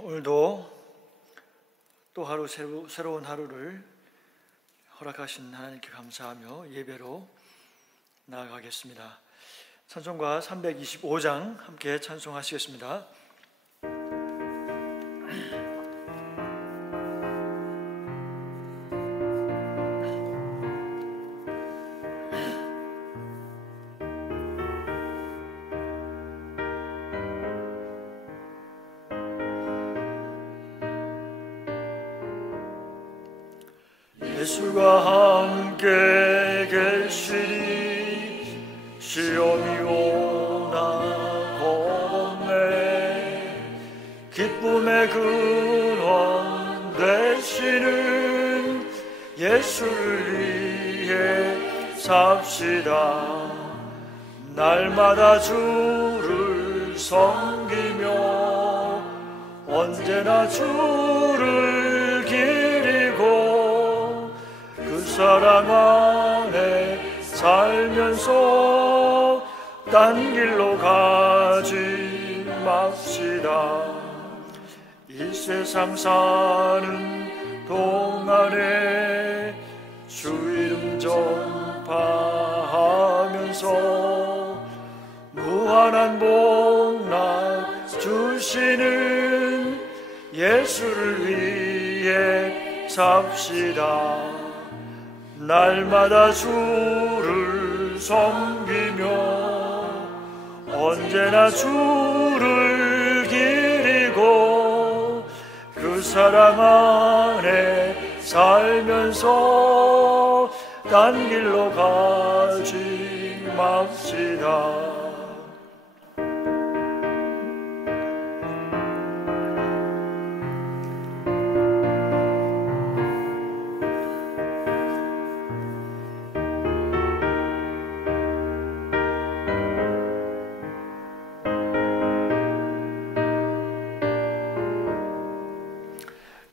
오늘도 또 하루 새로운 하루를 허락하신 하나님께 감사하며 예배로 나아가겠습니다. 찬송가 325장 함께 찬송하시겠습니다. 예수가 함께 계시니 시험이 오나 겁없네. 기쁨의 근원 되시는 예수를 위해 삽시다. 날마다 주를 섬기며 언제나 주를 기리고 그 사랑 안에 살면서 딴 길로 가지 맙시다. 이 세상 사는 동안에 주 이름 전파하면서 무한한 복락 주시는 예수를 위해 삽시다. 날마다 주를 섬기며 언제나 주를 기리고 그 사랑 안에 살면서 딴 길로 가지 맙시다.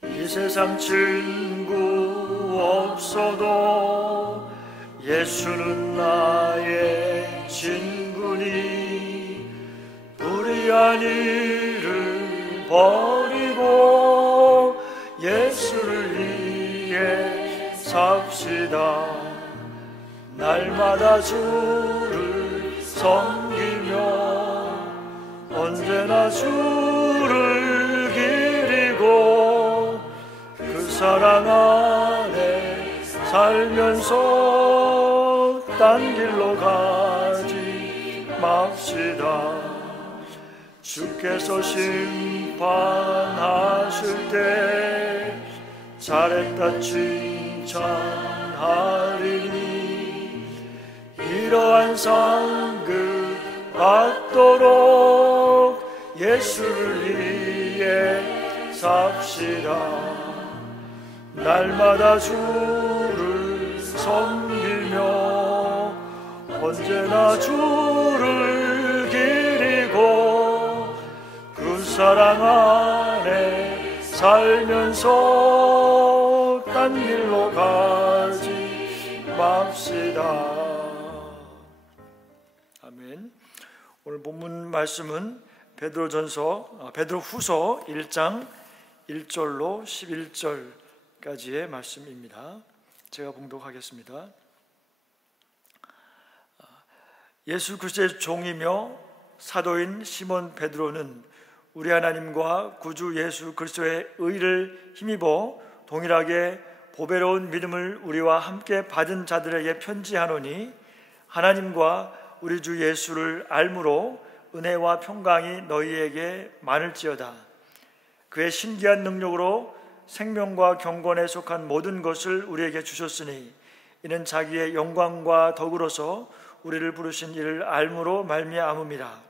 이 세상 친구 없어도 예수는 나의 친구니 불의한 일을 버리고 예수를 위해 삽시다. 날마다 주를 섬기며 언제나 주를 기리고 그 사랑 안에 살면서 딴 길로 가지 맙시다. 주께서 심판하실 때 잘했다 칭찬하리니 이러한 상급 받도록 예수를 위해 삽시다. 날마다 주를 섬기며 언제나 주를 기리고 그 사랑 안에 살면서 딴 길로 가지 맙시다. 아멘. 오늘 본문 말씀은 베드로후서 1장 1절로 11절까지의 말씀입니다. 제가 봉독하겠습니다. 예수 그리스도의 종이며 사도인 시몬 베드로는 우리 하나님과 구주 예수 그리스도의 의를 힘입어 동일하게 보배로운 믿음을 우리와 함께 받은 자들에게 편지하노니 하나님과 우리 주 예수를 알므로 은혜와 평강이 너희에게 많을지어다. 그의 신기한 능력으로 생명과 경건에 속한 모든 것을 우리에게 주셨으니 이는 자기의 영광과 덕으로서 우리를 부르신 이를 알므로 말미암음이라.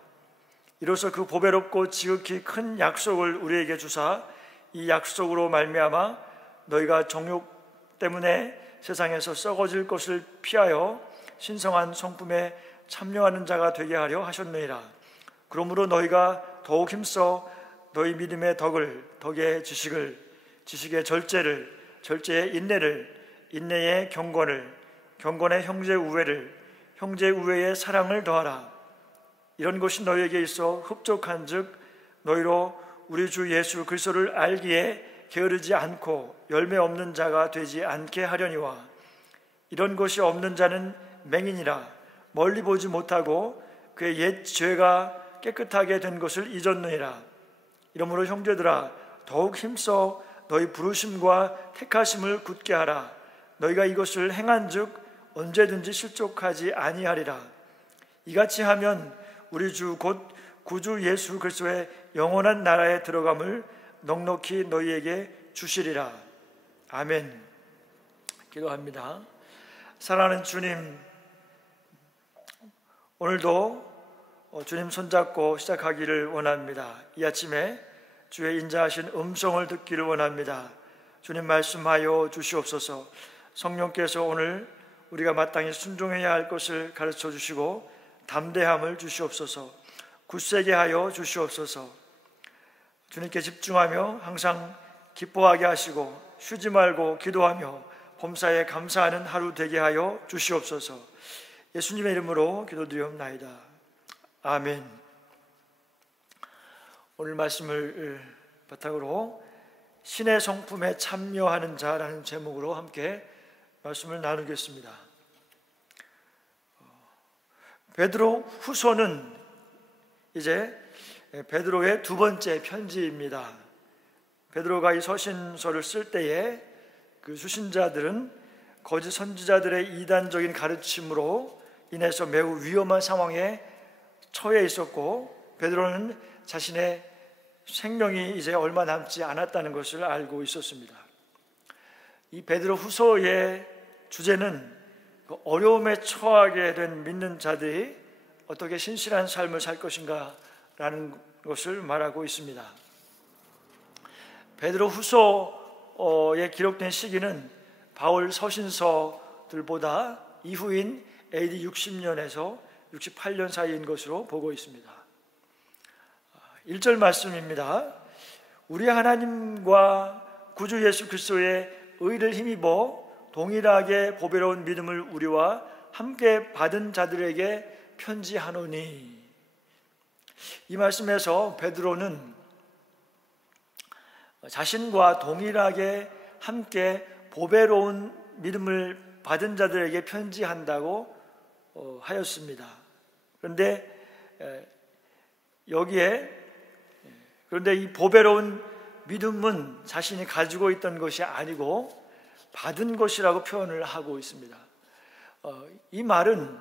이로써 그 보배롭고 지극히 큰 약속을 우리에게 주사 이 약속으로 말미암아 너희가 정욕 때문에 세상에서 썩어질 것을 피하여 신성한 성품에 참여하는 자가 되게 하려 하셨느니라. 그러므로 너희가 더욱 힘써 너희 믿음의 덕을, 덕의 지식을, 지식의 절제를, 절제의 인내를, 인내의 경건을, 경건의 형제 우애를, 형제 우애의 사랑을 더하라. 이런 것이 너희에게 있어 흡족한즉 너희로 우리 주 예수 그리스도를 알기에 게으르지 않고 열매 없는 자가 되지 않게 하려니와 이런 것이 없는 자는 맹인이라 멀리 보지 못하고 그의 옛 죄가 깨끗하게 된 것을 잊었느니라. 이러므로 형제들아 더욱 힘써 너희 부르심과 택하심을 굳게 하라. 너희가 이것을 행한즉 언제든지 실족하지 아니하리라. 이같이 하면 우리 주 곧 구주 예수 그리스도의 영원한 나라에 들어감을 넉넉히 너희에게 주시리라. 아멘. 기도합니다. 사랑하는 주님, 오늘도 주님 손잡고 시작하기를 원합니다. 이 아침에 주의 인자하신 음성을 듣기를 원합니다. 주님 말씀하여 주시옵소서. 성령께서 오늘 우리가 마땅히 순종해야 할 것을 가르쳐 주시고 담대함을 주시옵소서. 굳세게 하여 주시옵소서. 주님께 집중하며 항상 기뻐하게 하시고 쉬지 말고 기도하며 범사에 감사하는 하루 되게 하여 주시옵소서. 예수님의 이름으로 기도드리옵나이다. 아멘. 오늘 말씀을 바탕으로 신의 성품에 참여하는 자라는 제목으로 함께 말씀을 나누겠습니다. 베드로 후서는 이제 베드로의 두 번째 편지입니다. 베드로가 이 서신서를 쓸 때에 그 수신자들은 거짓 선지자들의 이단적인 가르침으로 인해서 매우 위험한 상황에 처해 있었고, 베드로는 자신의 생명이 이제 얼마 남지 않았다는 것을 알고 있었습니다. 이 베드로 후서의 주제는 어려움에 처하게 된 믿는 자들이 어떻게 신실한 삶을 살 것인가 라는 것을 말하고 있습니다. 베드로 후서에 기록된 시기는 바울 서신서들보다 이후인 AD 60년에서 68년 사이인 것으로 보고 있습니다. 1절 말씀입니다. 우리 하나님과 구주 예수 그리스도의 의를 힘입어 동일하게 보배로운 믿음을 우리와 함께 받은 자들에게 편지하노니. 이 말씀에서 베드로는 자신과 동일하게 함께 보배로운 믿음을 받은 자들에게 편지한다고 하였습니다. 그런데 이 보배로운 믿음은 자신이 가지고 있던 것이 아니고 받은 것이라고 표현을 하고 있습니다. 이 말은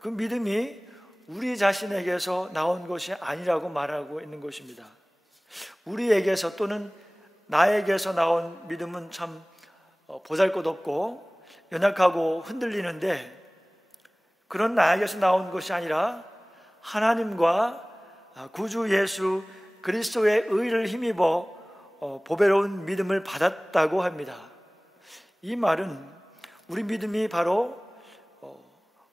그 믿음이 우리 자신에게서 나온 것이 아니라고 말하고 있는 것입니다. 우리에게서 또는 나에게서 나온 믿음은 참 보잘것없고 연약하고 흔들리는데, 그런 나에게서 나온 것이 아니라 하나님과 구주 예수 그리스도의 의를 힘입어 보배로운 믿음을 받았다고 합니다. 이 말은 우리 믿음이 바로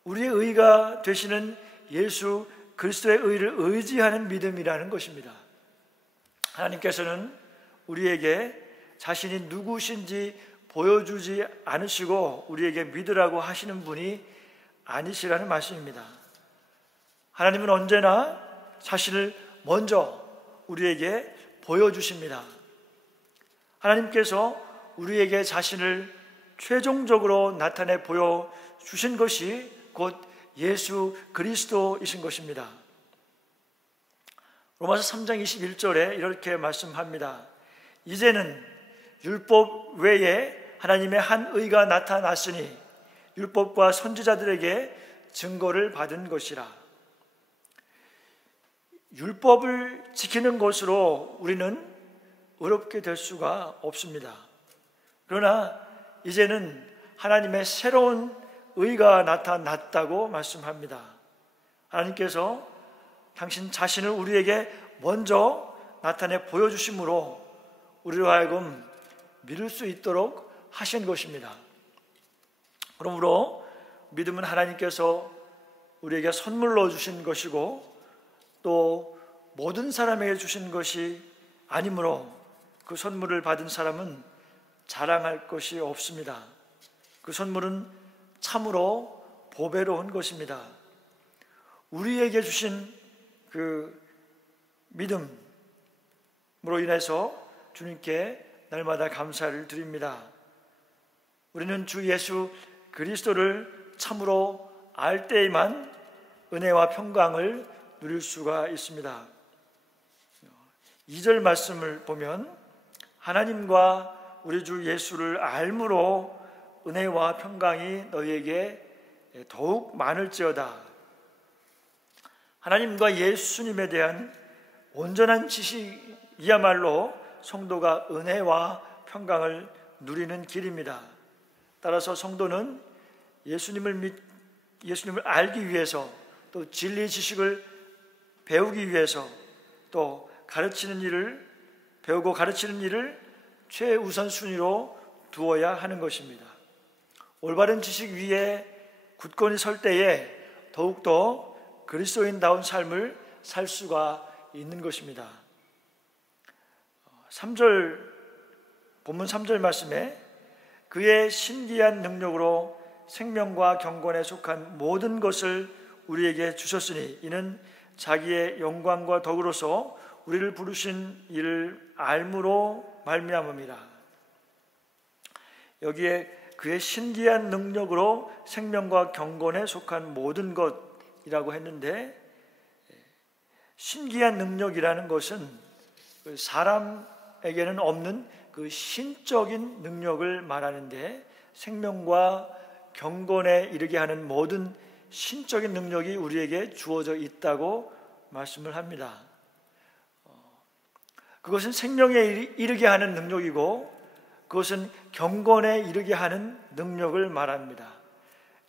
우리의 의가 되시는 예수 그리스도의 의를 의지하는 믿음이라는 것입니다. 하나님께서는 우리에게 자신이 누구신지 보여주지 않으시고 우리에게 믿으라고 하시는 분이 아니시라는 말씀입니다. 하나님은 언제나 자신을 먼저 우리에게 보여주십니다. 하나님께서 우리에게 자신을 최종적으로 나타내 보여주신 것이 곧 예수 그리스도이신 것입니다. 로마서 3장 21절에 이렇게 말씀합니다. 이제는 율법 외에 하나님의 한 의가 나타났으니 율법과 선지자들에게 증거를 받은 것이라. 율법을 지키는 것으로 우리는 의롭게 될 수가 없습니다. 그러나 이제는 하나님의 새로운 의가 나타났다고 말씀합니다. 하나님께서 당신 자신을 우리에게 먼저 나타내 보여주심으로 우리로 하여금 믿을 수 있도록 하신 것입니다. 그러므로 믿음은 하나님께서 우리에게 선물로 주신 것이고 또 모든 사람에게 주신 것이 아니므로 그 선물을 받은 사람은 자랑할 것이 없습니다. 그 선물은 참으로 보배로운 것입니다. 우리에게 주신 그 믿음, 인해서 주님께 날마다 감사를 드립니다. 우리는 주 예수 그리스도를 참으로 알 때에만 은혜와 평강을 누릴 수가 있습니다. 2절 말씀을 보면 하나님과 우리 주 예수를 알므로 은혜와 평강이 너희에게 더욱 많을지어다. 하나님과 예수님에 대한 온전한 지식이야말로 성도가 은혜와 평강을 누리는 길입니다. 따라서 성도는 예수님을 알기 위해서, 또 진리 지식을 배우기 위해서, 또 배우고 가르치는 일을 최우선 순위로 두어야 하는 것입니다. 올바른 지식 위에 굳건히 설 때에 더욱더 그리스도인다운 삶을 살 수가 있는 것입니다. 본문 3절 말씀에 그의 신기한 능력으로 생명과 경건에 속한 모든 것을 우리에게 주셨으니 이는 자기의 영광과 덕으로서 우리를 부르신 이를 알므로 말미암음이라. 여기에 그의 신기한 능력으로 생명과 경건에 속한 모든 것이라고 했는데, 신기한 능력이라는 것은 사람에게는 없는 그 신적인 능력을 말하는데, 생명과 경건에 이르게 하는 모든 신적인 능력이 우리에게 주어져 있다고 말씀을 합니다. 그것은 생명에 이르게 하는 능력이고 그것은 경건에 이르게 하는 능력을 말합니다.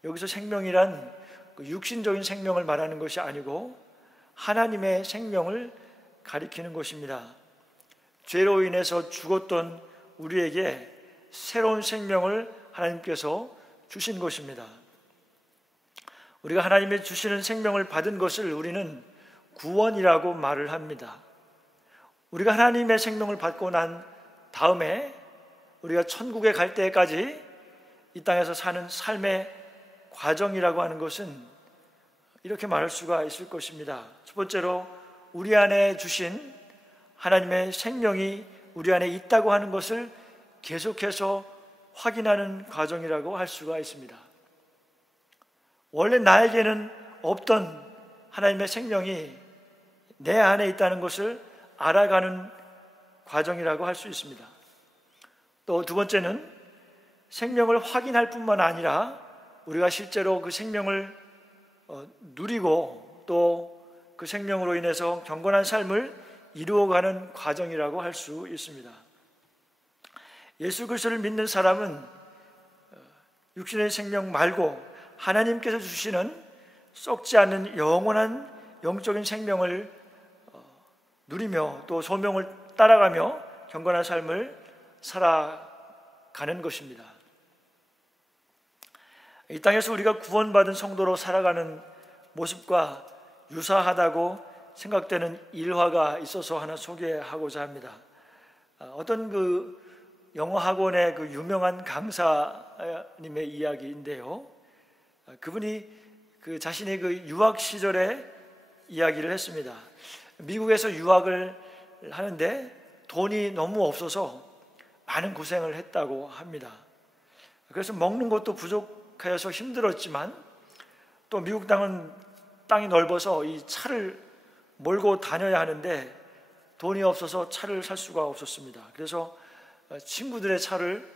여기서 생명이란 육신적인 생명을 말하는 것이 아니고 하나님의 생명을 가리키는 것입니다. 죄로 인해서 죽었던 우리에게 새로운 생명을 하나님께서 주신 것입니다. 우리가 하나님의 주시는 생명을 받은 것을 우리는 구원이라고 말을 합니다. 우리가 하나님의 생명을 받고 난 다음에 우리가 천국에 갈 때까지 이 땅에서 사는 삶의 과정이라고 하는 것은 이렇게 말할 수가 있을 것입니다. 첫 번째로 우리 안에 주신 하나님의 생명이 우리 안에 있다고 하는 것을 계속해서 확인하는 과정이라고 할 수가 있습니다. 원래 나에게는 없던 하나님의 생명이 내 안에 있다는 것을 알아가는 과정이라고 할 수 있습니다. 또 두 번째는 생명을 확인할 뿐만 아니라 우리가 실제로 그 생명을 누리고 또 그 생명으로 인해서 경건한 삶을 이루어가는 과정이라고 할 수 있습니다. 예수 그리스도를 믿는 사람은 육신의 생명 말고 하나님께서 주시는 썩지 않는 영원한 영적인 생명을 누리며 또 소명을 따라가며 경건한 삶을 살아가는 것입니다. 이 땅에서 우리가 구원받은 성도로 살아가는 모습과 유사하다고 생각되는 일화가 있어서 하나 소개하고자 합니다. 어떤 그 영어 학원의 그 유명한 강사님의 이야기인데요. 그분이 그 자신의 그 유학 시절에 이야기를 했습니다. 미국에서 유학을 하는데 돈이 너무 없어서 많은 고생을 했다고 합니다. 그래서 먹는 것도 부족하여서 힘들었지만 또 미국 땅이 넓어서 이 차를 몰고 다녀야 하는데 돈이 없어서 차를 살 수가 없었습니다. 그래서 친구들의 차를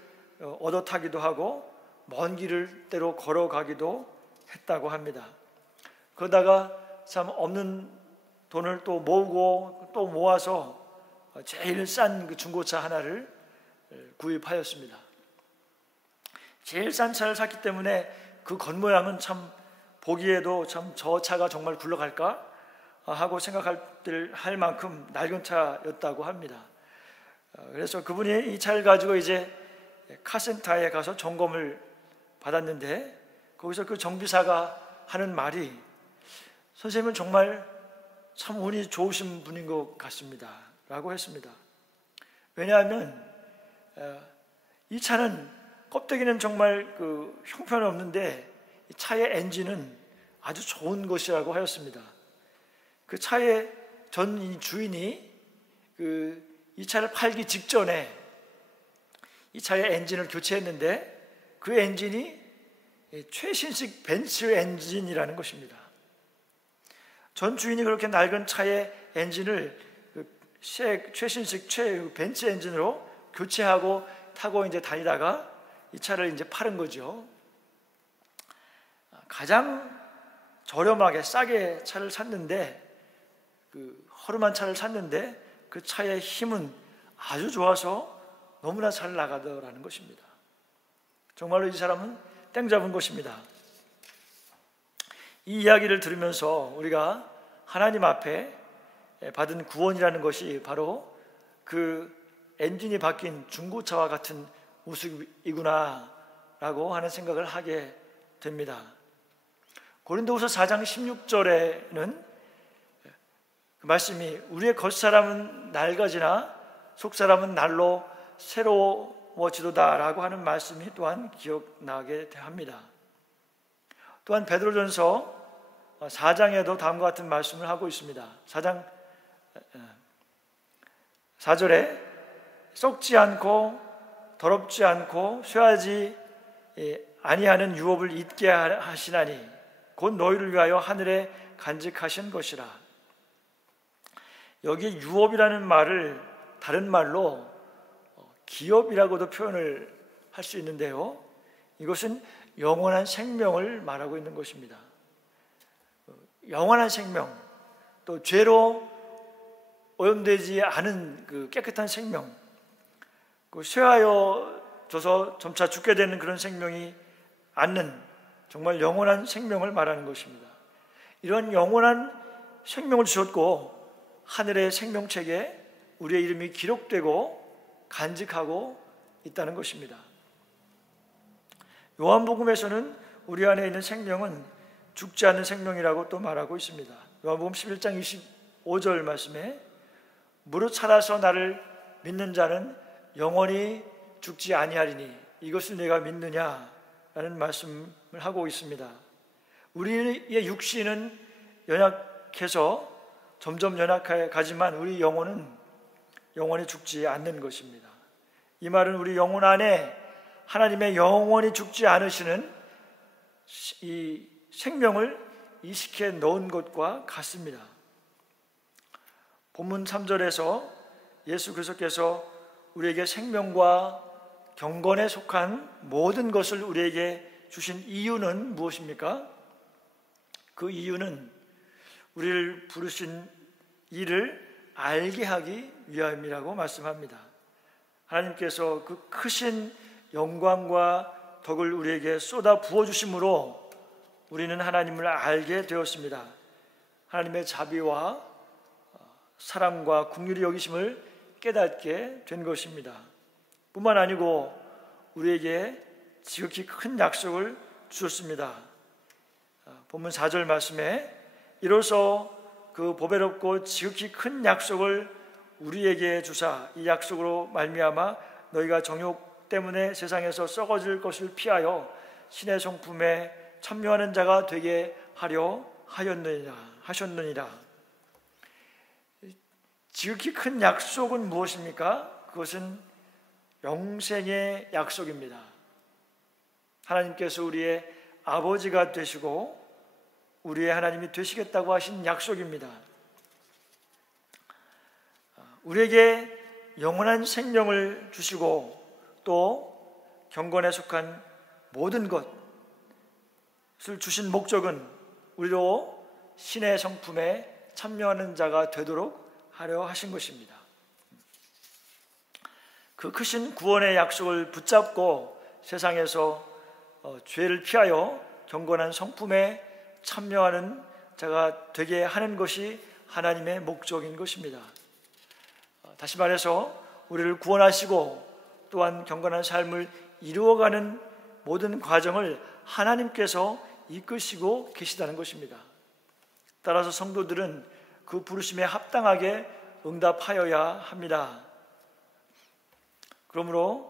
얻어 타기도 하고 먼 길을 때로 걸어가기도 했다고 합니다. 그러다가 참 없는 돈을 또 모으고 또 모아서 제일 싼 그 중고차 하나를 구입하였습니다. 제일 싼 차를 샀기 때문에 그 겉모양은 참 보기에도 참 저 차가 정말 굴러갈까 하고 생각할 만큼 낡은 차였다고 합니다. 그래서 그분이 이 차를 가지고 이제 카센터에 가서 점검을 받았는데 거기서 그 정비사가 하는 말이 선생님은 정말 참 운이 좋으신 분인 것 같습니다 라고 했습니다. 왜냐하면 이 차는 껍데기는 정말 그 형편없는데 이 차의 엔진은 아주 좋은 것이라고 하였습니다. 그 차의 전 주인이 그 이 차를 팔기 직전에 이 차의 엔진을 교체했는데 그 엔진이 최신식 벤츠 엔진이라는 것입니다. 전 주인이 그렇게 낡은 차의 엔진을 최신식 벤츠 엔진으로 교체하고 타고 이제 다니다가 이 차를 이제 파는 거죠. 가장 저렴하게 싸게 차를 샀는데, 그 허름한 차를 샀는데 그 차의 힘은 아주 좋아서 너무나 잘 나가더라는 것입니다. 정말로 이 사람은 땡 잡은 것입니다. 이 이야기를 들으면서 우리가 하나님 앞에 받은 구원이라는 것이 바로 그 엔진이 바뀐 중고차와 같은 모습이구나 라고 하는 생각을 하게 됩니다. 고린도후서 4장 16절에는 그 말씀이 우리의 겉사람은 낡아지나 속사람은 날로 새로워지도다 라고 하는 말씀이 또한 기억나게 합니다. 또한 베드로전서 4장에도 다음과 같은 말씀을 하고 있습니다. 4장 4절에 썩지 않고 더럽지 않고 쇠하지 아니하는 유업을 잊게 하시나니 곧 너희를 위하여 하늘에 간직하신 것이라. 여기 유업이라는 말을 다른 말로 기업이라고도 표현을 할 수 있는데요, 이것은 영원한 생명을 말하고 있는 것입니다. 영원한 생명, 또 죄로 오염되지 않은 그 깨끗한 생명, 그 쇠하여져서 점차 죽게 되는 그런 생명이 않는 정말 영원한 생명을 말하는 것입니다. 이런 영원한 생명을 주셨고 하늘의 생명책에 우리의 이름이 기록되고 간직하고 있다는 것입니다. 요한복음에서는 우리 안에 있는 생명은 죽지 않는 생명이라고 또 말하고 있습니다. 요한복음 11장 25절 말씀에 무릇 살아서 나를 믿는 자는 영원히 죽지 아니하리니 이것을 내가 믿느냐 라는 말씀을 하고 있습니다. 우리의 육신은 연약해서 점점 연약해 가지만 우리 영혼은 영원히 죽지 않는 것입니다. 이 말은 우리 영혼 안에 하나님의 영원히 죽지 않으시는 이 생명을 이식해 넣은 것과 같습니다. 본문 3절에서 예수 그리스도께서 우리에게 생명과 경건에 속한 모든 것을 우리에게 주신 이유는 무엇입니까? 그 이유는 우리를 부르신 이를 알게 하기 위함이라고 말씀합니다. 하나님께서 그 크신 영광과 덕을 우리에게 쏟아 부어주심으로 우리는 하나님을 알게 되었습니다. 하나님의 자비와 사랑과 긍휼히 여기심을 깨닫게 된 것입니다. 뿐만 아니고 우리에게 지극히 큰 약속을 주셨습니다. 본문 4절 말씀에 이로써 그 보배롭고 지극히 큰 약속을 우리에게 주사 이 약속으로 말미암아 너희가 정욕 때문에 세상에서 썩어질 것을 피하여 신의 성품에 참여하는 자가 되게 하려 하셨느니라. 지극히 큰 약속은 무엇입니까? 그것은 영생의 약속입니다. 하나님께서 우리의 아버지가 되시고 우리의 하나님이 되시겠다고 하신 약속입니다. 우리에게 영원한 생명을 주시고 또 경건에 속한 모든 것을 주신 목적은 우리로 신의 성품에 참여하는 자가 되도록 하려 하신 것입니다. 그 크신 구원의 약속을 붙잡고 세상에서 죄를 피하여 경건한 성품에 참여하는 자가 되게 하는 것이 하나님의 목적인 것입니다. 다시 말해서 우리를 구원하시고 또한 경건한 삶을 이루어가는 모든 과정을 하나님께서 이끄시고 계시다는 것입니다. 따라서 성도들은 그 부르심에 합당하게 응답하여야 합니다. 그러면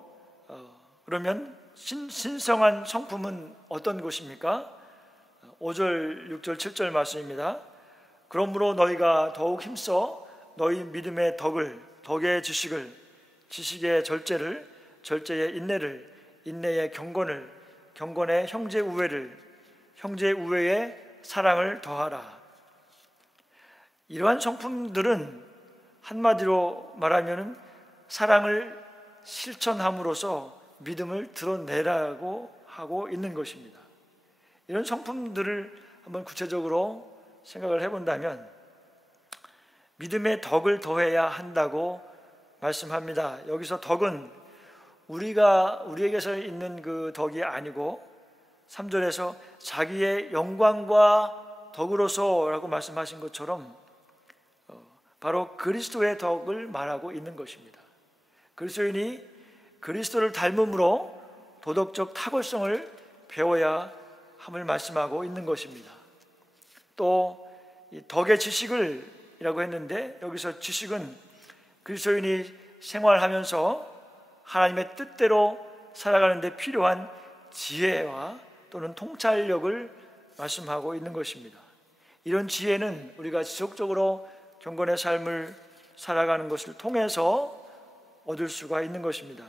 신성한 성품은 어떤 것입니까? 5절, 6절, 7절 말씀입니다. 그러므로 너희가 더욱 힘써 너희 믿음의 덕을 덕의 지식을, 지식의 절제를, 절제의 인내를, 인내의 경건을, 경건의 형제 우애를, 형제 우애의 사랑을 더하라. 이러한 성품들은 한마디로 말하면 사랑을 실천함으로써 믿음을 드러내라고 하고 있는 것입니다. 이런 성품들을 한번 구체적으로 생각을 해본다면 믿음의 덕을 더해야 한다고 말씀합니다. 여기서 덕은 우리에게서 있는 그 덕이 아니고 3절에서 자기의 영광과 덕으로서라고 말씀하신 것처럼 바로 그리스도의 덕을 말하고 있는 것입니다. 그리스도인이 그리스도를 닮음으로 도덕적 탁월성을 배워야 함을 말씀하고 있는 것입니다. 또 덕의 지식을 이라고 했는데 여기서 지식은 그리스도인이 생활하면서 하나님의 뜻대로 살아가는 데 필요한 지혜와 또는 통찰력을 말씀하고 있는 것입니다. 이런 지혜는 우리가 지속적으로 경건의 삶을 살아가는 것을 통해서 얻을 수가 있는 것입니다.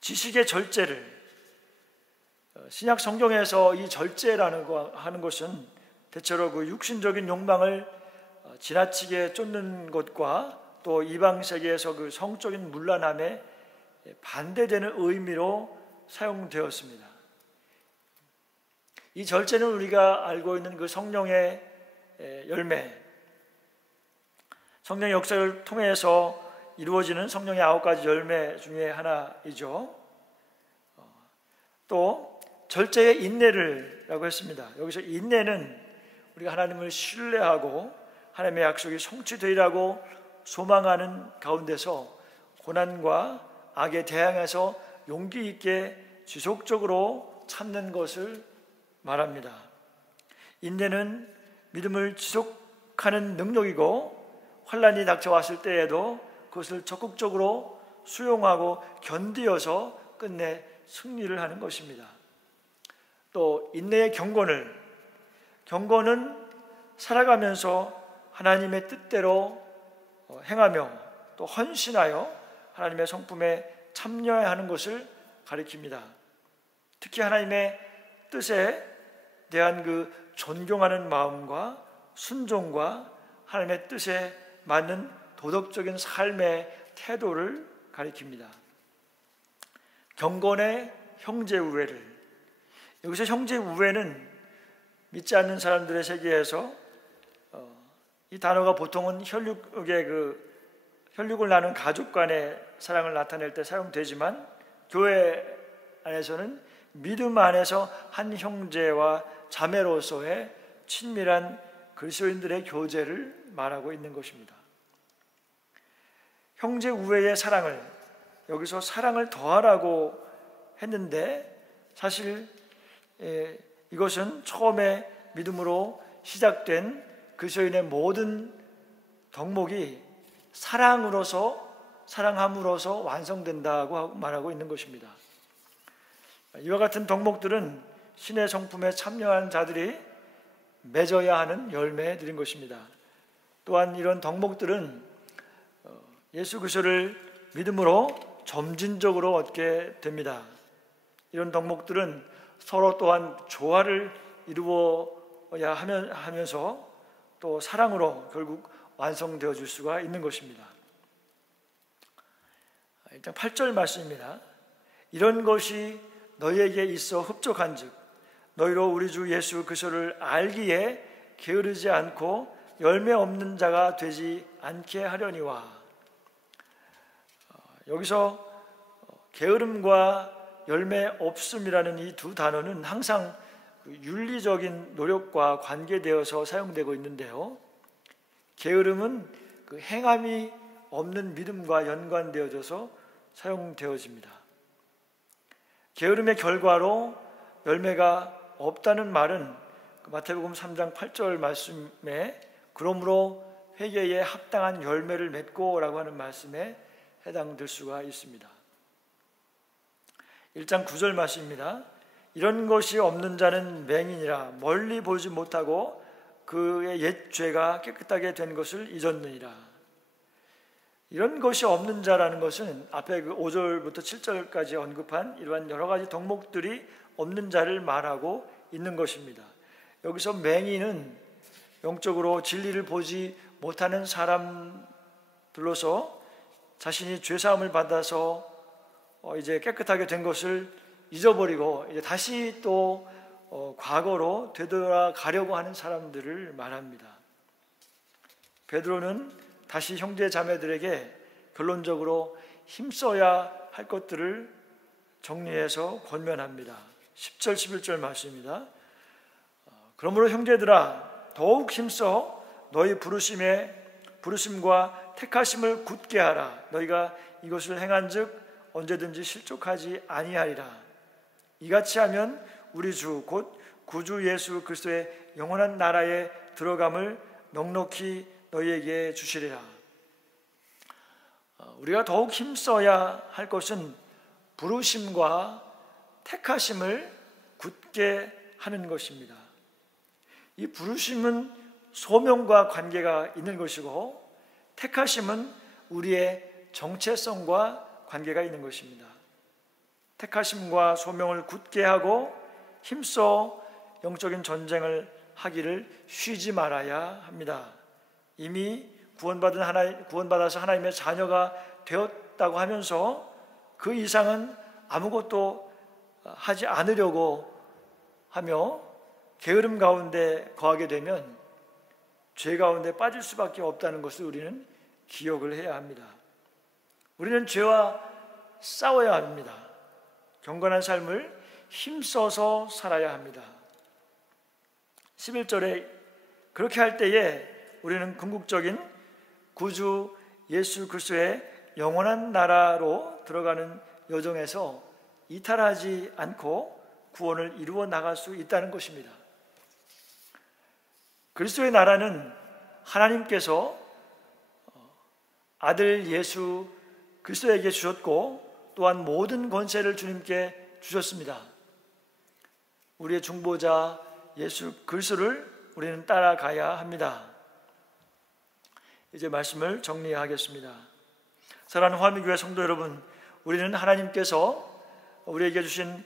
지식의 절제를, 신약 성경에서 이 절제라는 하는 것은 대체로 그 육신적인 욕망을 지나치게 쫓는 것과 또 이방 세계에서 그 성적인 문란함에 반대되는 의미로 사용되었습니다. 이 절제는 우리가 알고 있는 그 성령의 열매, 성령의 역사를 통해서 이루어지는 성령의 9가지 열매 중에 하나이죠. 또 절제의 인내를 라고 했습니다. 여기서 인내는 우리가 하나님을 신뢰하고 하나님의 약속이 성취되리라고 소망하는 가운데서 고난과 악에 대항해서 용기 있게 지속적으로 참는 것을 말합니다. 인내는 믿음을 지속하는 능력이고 환난이 닥쳐왔을 때에도 그것을 적극적으로 수용하고 견디어서 끝내 승리를 하는 것입니다. 또 인내의 경건은 살아가면서 하나님의 뜻대로 행하며 또 헌신하여 하나님의 성품에 참여해야 하는 것을 가리킵니다. 특히 하나님의 뜻에 대한 그 존경하는 마음과 순종과 하나님의 뜻에 맞는 도덕적인 삶의 태도를 가리킵니다. 경건의 형제 우애를, 여기서 형제 우애는 믿지 않는 사람들의 세계에서 이 단어가 보통은 혈육을 나눈 가족 간의 사랑을 나타낼 때 사용되지만 교회 안에서는 믿음 안에서 한 형제와 자매로서의 친밀한 그리스도인들의 교제를 말하고 있는 것입니다. 형제 우애의 사랑을, 여기서 사랑을 더하라고 했는데 사실 이것은 처음에 믿음으로 시작된 그리스도인의 모든 덕목이 사랑함으로써 완성된다고 말하고 있는 것입니다. 이와 같은 덕목들은 신의 성품에 참여한 자들이 맺어야 하는 열매들인 것입니다. 또한 이런 덕목들은 예수 그리스도를 믿음으로 점진적으로 얻게 됩니다. 이런 덕목들은 서로 또한 조화를 이루어야 하면서 또 사랑으로 결국 완성되어 줄 수가 있는 것입니다. 일단 8절 말씀입니다. 이런 것이 너희에게 있어 흡족한즉 너희로 우리 주 예수 그리스도를 알기에 게으르지 않고 열매 없는 자가 되지 않게 하려니와. 여기서 게으름과 열매 없음이라는 이 두 단어는 항상 윤리적인 노력과 관계되어서 사용되고 있는데요, 게으름은 그 행함이 없는 믿음과 연관되어져서 사용되어집니다. 게으름의 결과로 열매가 없다는 말은 마태복음 3장 8절 말씀에 그러므로 회개에 합당한 열매를 맺고 라고 하는 말씀에 해당될 수가 있습니다. 1장 9절 말씀입니다. 이런 것이 없는 자는 맹인이라 멀리 보지 못하고 그의 옛 죄가 깨끗하게 된 것을 잊었느니라. 이런 것이 없는 자라는 것은 앞에 그 5절부터 7절까지 언급한 이러한 여러 가지 덕목들이 없는 자를 말하고 있는 것입니다. 여기서 맹인은 영적으로 진리를 보지 못하는 사람들로서 자신이 죄사함을 받아서 이제 깨끗하게 된 것을 잊어버리고 이제 다시 또 과거로 되돌아가려고 하는 사람들을 말합니다. 베드로는 다시 형제 자매들에게 결론적으로 힘써야 할 것들을 정리해서 권면합니다. 10절 11절 말씀입니다. 그러므로 형제들아 더욱 힘써 너희 부르심과 택하심을 굳게 하라. 너희가 이것을 행한즉 언제든지 실족하지 아니하리라. 이같이 하면 우리 주 곧 구주 예수 그리스도의 영원한 나라에 들어감을 넉넉히 너희에게 주시리라. 우리가 더욱 힘써야 할 것은 부르심과 택하심을 굳게 하는 것입니다. 이 부르심은 소명과 관계가 있는 것이고 택하심은 우리의 정체성과 관계가 있는 것입니다. 택하심과 소명을 굳게 하고 힘써 영적인 전쟁을 하기를 쉬지 말아야 합니다. 이미 구원받아서 하나님의 자녀가 되었다고 하면서 그 이상은 아무것도 하지 않으려고 하며 게으름 가운데 거하게 되면 죄 가운데 빠질 수밖에 없다는 것을 우리는 기억을 해야 합니다. 우리는 죄와 싸워야 합니다. 경건한 삶을 힘써서 살아야 합니다. 11절에 그렇게 할 때에 우리는 궁극적인 구주 예수 그리스도의 영원한 나라로 들어가는 여정에서 이탈하지 않고 구원을 이루어 나갈 수 있다는 것입니다. 그리스도의 나라는 하나님께서 아들 예수 그리스도에게 주셨고 또한 모든 권세를 주님께 주셨습니다. 우리의 중보자 예수 그리스도를 우리는 따라가야 합니다. 이제 말씀을 정리하겠습니다. 사랑하는 화미교회 성도 여러분, 우리는 하나님께서 우리에게 주신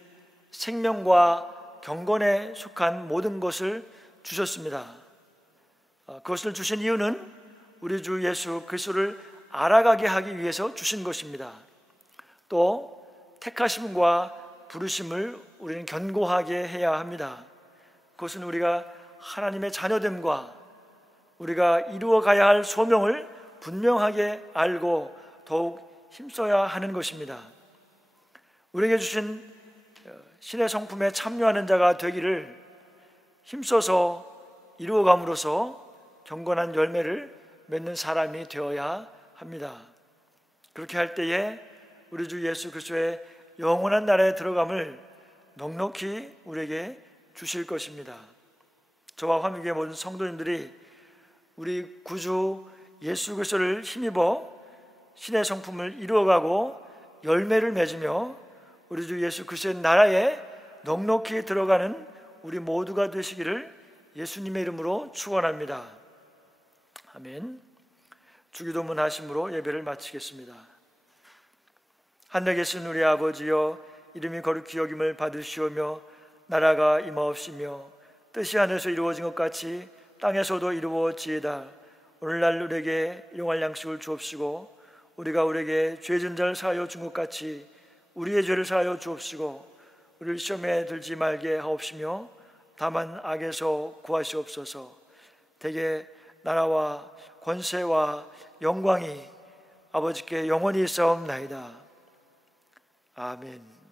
생명과 경건에 속한 모든 것을 주셨습니다. 그것을 주신 이유는 우리 주 예수 그리스도를 알아가게 하기 위해서 주신 것입니다. 또 택하심과 부르심을 우리는 견고하게 해야 합니다. 그것은 우리가 하나님의 자녀됨과 우리가 이루어가야 할 소명을 분명하게 알고 더욱 힘써야 하는 것입니다. 우리에게 주신 신의 성품에 참여하는 자가 되기를 힘써서 이루어감으로써 경건한 열매를 맺는 사람이 되어야 합니다. 그렇게 할 때에 우리 주 예수 그리스도의 영원한 나라에 들어감을 넉넉히 우리에게 주실 것입니다. 저와 화미교회 모든 성도님들이 우리 구주 예수 그리스도를 힘입어 신의 성품을 이루어가고 열매를 맺으며 우리 주 예수 그리스도의 나라에 넉넉히 들어가는 우리 모두가 되시기를 예수님의 이름으로 축원합니다. 아멘. 주기도문 하심으로 예배를 마치겠습니다. 하늘에 계신 우리 아버지여, 이름이 거룩히 여김을 받으시오며 나라가 임하옵시며 뜻이 하늘에서 이루어진 것 같이 땅에서도 이루어지이다. 오늘날 우리에게 일용할 양식을 주옵시고 우리가 우리에게 죄진 자를 사하여 준 것 같이 우리의 죄를 사하여 주옵시고 우리를 시험에 들지 말게 하옵시며 다만 악에서 구하시옵소서. 대개 나라와 권세와 영광이 아버지께 영원히 있사옵나이다. 아멘.